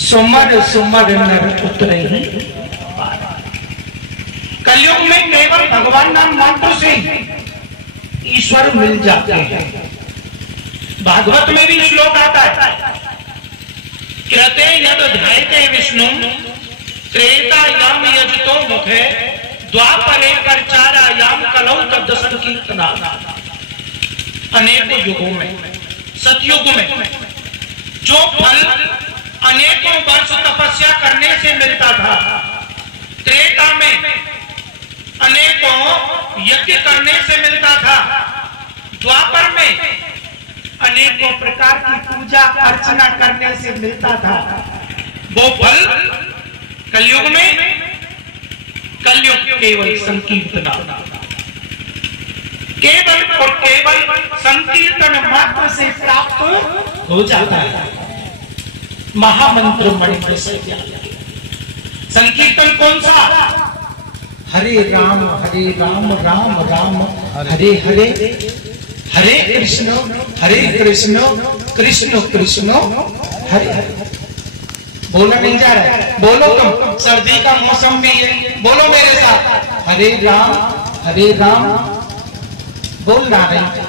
सुमर सुमर नर उतरे ही। कलयुग में केवल भगवान नाम मात्र से ईश्वर मिल जाते हैं। भागवत में भी श्लोक आता है, कृते यद ध्यायते विष्णु त्रेतायाम यजतो मुखे द्वापरे कर्चारायाम कलौ तद् संकीर्तना। अनेकों युगों में, सतयुग में जो फल अनेकों वर्ष तपस्या करने से मिलता था, त्रेता में अनेकों यज्ञ करने से मिलता था, द्वापर में अनेकों प्रकार की पूजा अर्चना करने से मिलता था, वो फल कलयुग में कलयुग केवल संकीर्तना, केवल और केवल संकीर्तन मात्र से प्राप्त हो जाता है। महामंत्र मणि से संकीर्तन कौन सा? हरे राम राम राम हरे हरे, हरे कृष्ण कृष्ण कृष्ण हरे हरे। बोला नहीं जा रहा है, बोलो तुम, सर्दी का मौसम भी है, बोलो मेरे साथ, हरे राम बोल रहा है।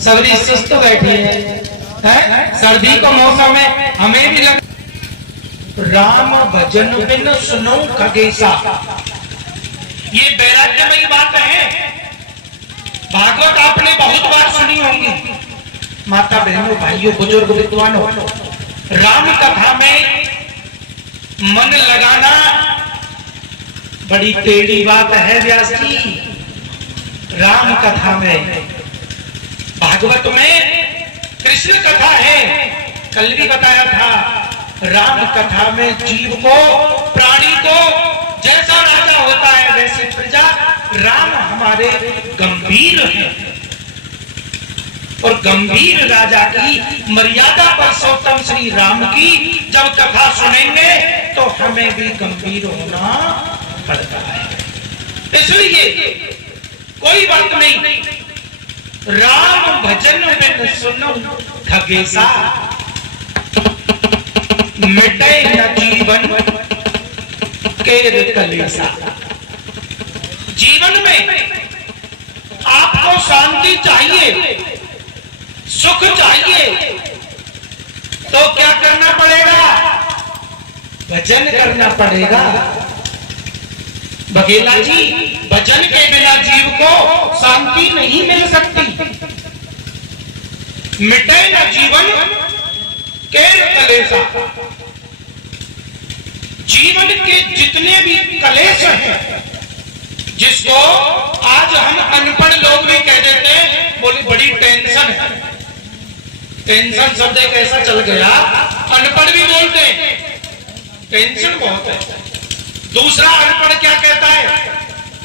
सबरी सुस्त बैठी है, सर्दी का मौसम है, हमें भी लग राम भजन बिन सुनो खगेसा। ये वैराग्यमयी बात है। भागवत आपने बहुत बार सुनी होगी, माता बहनों भाइयों बुजुर्ग विद्वानों। राम कथा में मन लगाना बड़ी टेढ़ी बात है व्यास जी। राम कथा में, भागवत में कृष्ण कथा है, कल भी बताया था। राम कथा में जीव को, प्राणी को जैसा राजा होता है वैसी प्रजा। राम हमारे गंभीर है, और गंभीर राजा की मर्यादा पुरुषोत्तम श्री राम की जब कथा सुनेंगे तो हमें भी गंभीर होना पड़ता है। इसलिए कोई बात नहीं, राम भजन बिन सुनो खगेसा, मिटे न जीवन केर कलेसा। जीवन में आपको शांति चाहिए, सुख चाहिए, तो क्या करना पड़ेगा? भजन करना पड़ेगा। बघेला जी, भजन के बिना जीव को शांति नहीं मिल सकती। मिटे न जीवन केर कलेसा। जीवन के जितने भी कलेश हैं, जिसको आज हम अनपढ़ लोग भी कह देते हैं, बोले बड़ी टेंशन है। टेंशन शब्द एक ऐसा चल गया, अनपढ़ भी बोलते हैं टेंशन बहुत है। दूसरा अनपढ़ क्या कहता है?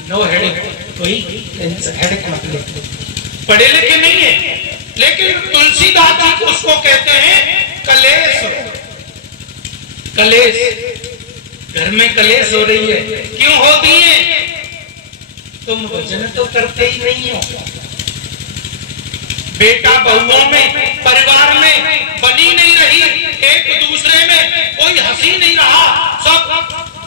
नो हेडेक, कोई हेडेक मत ले। पढ़े लिखे नहीं है, लेकिन तुलसीदास जी उसको कहते हैं कलेश। कलेश, घर में कलेश हो रही है, क्यों होती है? तुम भजन तो करते ही नहीं हो। बेटा बहुओं में, परिवार में बनी नहीं रही, एक दूसरे में कोई हंसी नहीं रहा। सब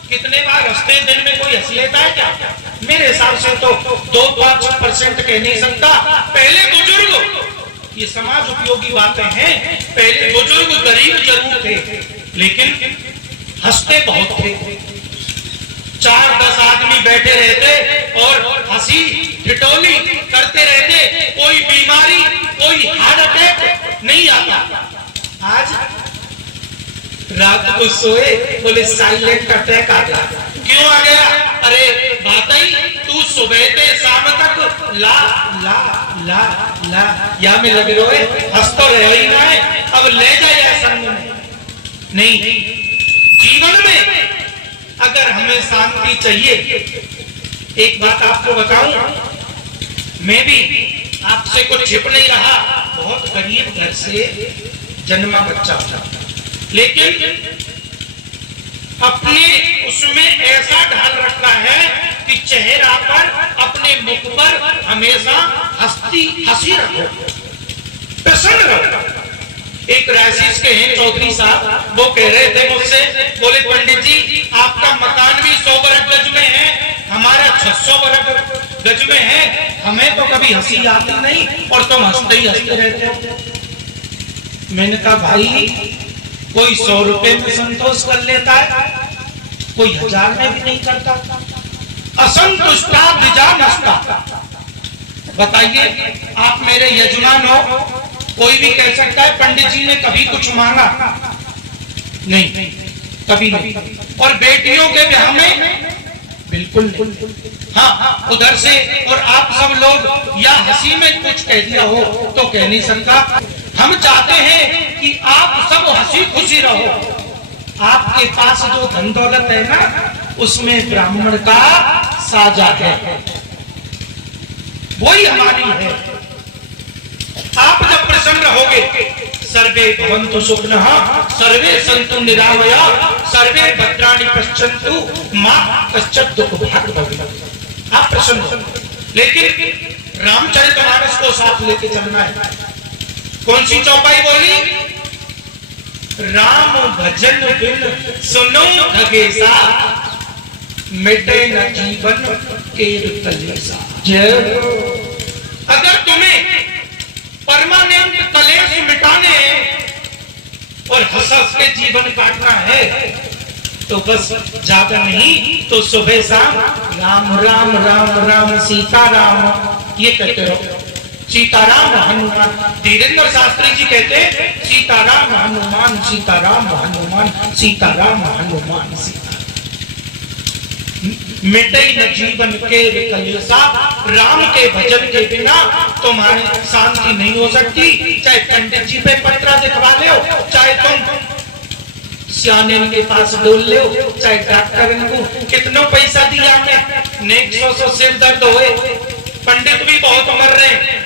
कितने बार हंसते दिन में कोई हंस लेता है क्या? मेरे हिसाब से तो 2-5% कह नहीं सकता। पहले बुजुर्ग, ये समाज उपयोगी बातें हैं, पहले बुजुर्ग गरीब जरूर थे लेकिन हंसते बहुत थे। 4-10 आदमी बैठे रहते और हंसी ठिठोली करते रहते, कोई बीमारी, कोई हार्ट अटैक नहीं आता। आज रात को सोए, बोले साइलेंट अटैक आ गया। क्यों आ गया? अरे बातई, तू सुबह से शाम तक ला ला ला ला या में लगे रहे, हंस तो रह ही ना है, अब ले जाए संग में। नहीं, जीवन में अगर हमें शांति चाहिए, एक बात आपको बताऊं, मैं भी आपसे कुछ छिप नहीं रहा, बहुत गरीब घर से जन्मा बच्चा था, लेकिन अपने उसमें ऐसा ढाल रखा है कि चेहरा पर, अपने मुख पर हमेशा हंसी रखो, प्रसन्न रखो। एक रायसीस के हैं चौधरी साहब, वो कह रहे थे मुझसे, बोले पंडित जी आपका मकान भी 100 वर्ग गज में है, हमारा 600 वर्ग गज में है, हमें तो कभी हंसी आती नहीं और तुम हंसते ही हंसते रहते हो। मैंने कहा भाई कोई 100 रुपए में संतोष कर लेता है, कोई 1000 में भी नहीं करता। असंतुष्टा विजानस्ता। बताइए आप मेरे यजमान हो, कोई भी कह सकता है पंडित जी ने कभी कुछ मांगा नहीं, कभी नहीं। और बेटियों के ब्याह में बिल्कुल नहीं। हाँ उधर से और आप सब लोग या हंसी में कुछ कह दिया हो तो कह नहीं सकता। हम चाहते हैं कि आप सब हंसी खुशी रहो। आपके पास जो धन दौलत है ना, उसमें ब्राह्मण का साझा है, वही हमारी है। आप जब प्रसन्न रहोगे, सर्वे भवन्तु सुखिनः, सर्वे सन्तु निरामया, सर्वे भद्राणि पश्यन्तु मा कश्चित् दुःखभाग् भवेत्। आप प्रसन्न हो। लेकिन रामचरितमानस को साथ लेके चलना है। कौन सी चौपाई बोली? राम भजन बिन सुनो खगेसा, मिटे न जीवन केर कलेसा। अगर तुम्हें परमानेंट कलेश मिटाने और हंस हंस के जीवन काटना है तो बस ज्यादा नहीं तो सुबह शाम राम राम राम राम सीताराम ये कहते रहो। सीताराम हनुमान, धीरेन्द्र शास्त्री जी कहते सीताराम हनुमान सीताराम हनुमान सीताराम हनुमान सीता, मिटे न जीवन के कलेसा। राम के भजन के बिना तुम्हारी शांति नहीं हो सकती। चाहे पंडित जी पे पत्रा दिखवा ले, चाहे तुम सियाने के पास डोल ले, चाहे डॉक्टर को कितना पैसा दिया ने 100 सिर दर्द होए, पंडित भी बहुत मर रहे हैं,